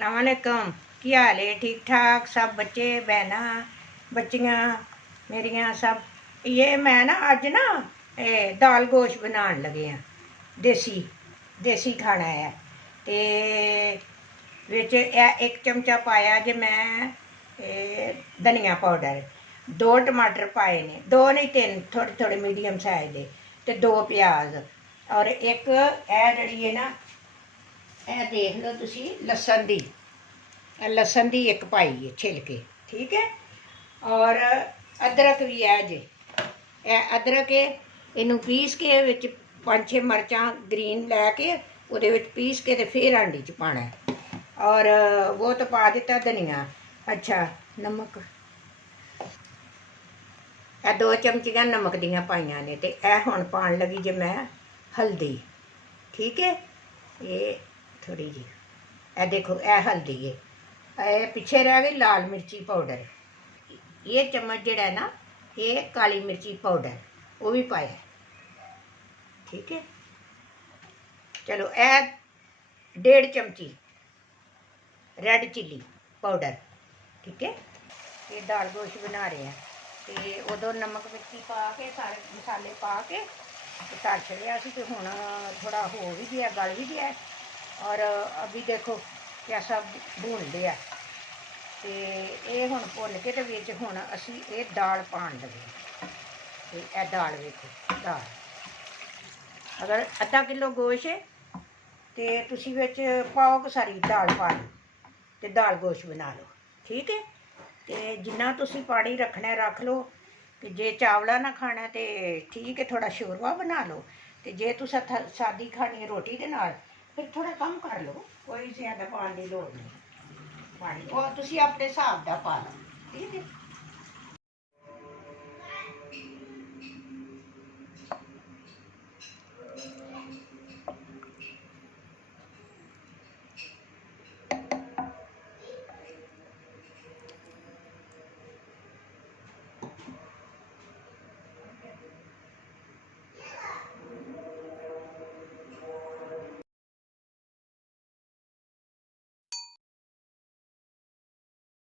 अस्सलामुअलैकुम। की हाल है? ठीक ठाक सब बच्चे बहना बच्चियाँ मेरिया सब। ये मैं ना अज ना दाल गोश्त बनाने लगे हैं। देसी देसी खाना है। ते विच एक चमचा पाया जे मैं धनिया पाउडर, 2 टमाटर पाए ने, 2 नहीं 3 थोड़े थोड़े मीडियम साइज के, ते 2 प्याज और एक जड़ी है ना देख लो तुसी लसन दी, लसन दी एक पाई है छिलके, ठीक है। और अदरक भी है जे, अदरक है, इनू पीस के विच 5-6 मिर्चां ग्रीन लैके उहदे विच पीस के ते फिर हांडी च पाना है। और वो तो पा दिता धनिया। अच्छा नमक 2 चमचियां नमक दियां पाइयां ने, ते हुण पाण लगी जे मैं हल्दी, ठीक है। ये थोड़ी जी देखो हल्दी है, पिछे रह गई लाल मिर्ची पाउडर। ये चम्मच जड़ा है ना, ये काली मिर्ची पाउडर वो भी पाया, ठीक है। चलो 1.5 चमची रेड चिली पाउडर, ठीक है। ये दाल गोश्त बना रहे हैं तो उदों नमक मिर्ची पा के सारे मसाले पा के धर छड़िया सी, तो हुण थोड़ा हो भी गया, गल भी गया। और अभी देखो कैसा भून लिया, तो ये हुण भुन के तो विच हुण असी ये दाल पाण लगे। तो यह दाल वेखो, दाल अगर आधा किलो गोश्त है तो तुसी विच पाओ क सारी दाल पा लो, तो दाल गोश्त बना लो, ठीक है। तो जिन्ना तुसी पानी रखना रख लो, तो जे चावला ना खाना तो ठीक है, थोड़ा शोरवा बना लो। तो जे तुस सादी खानी रोटी के नाल फिर थोड़ा कम कर लो, कोई ज़्यादा पाने की लोड़ नहीं। पानी और तुसी अपने हिसाब का पा लो, ठीक है।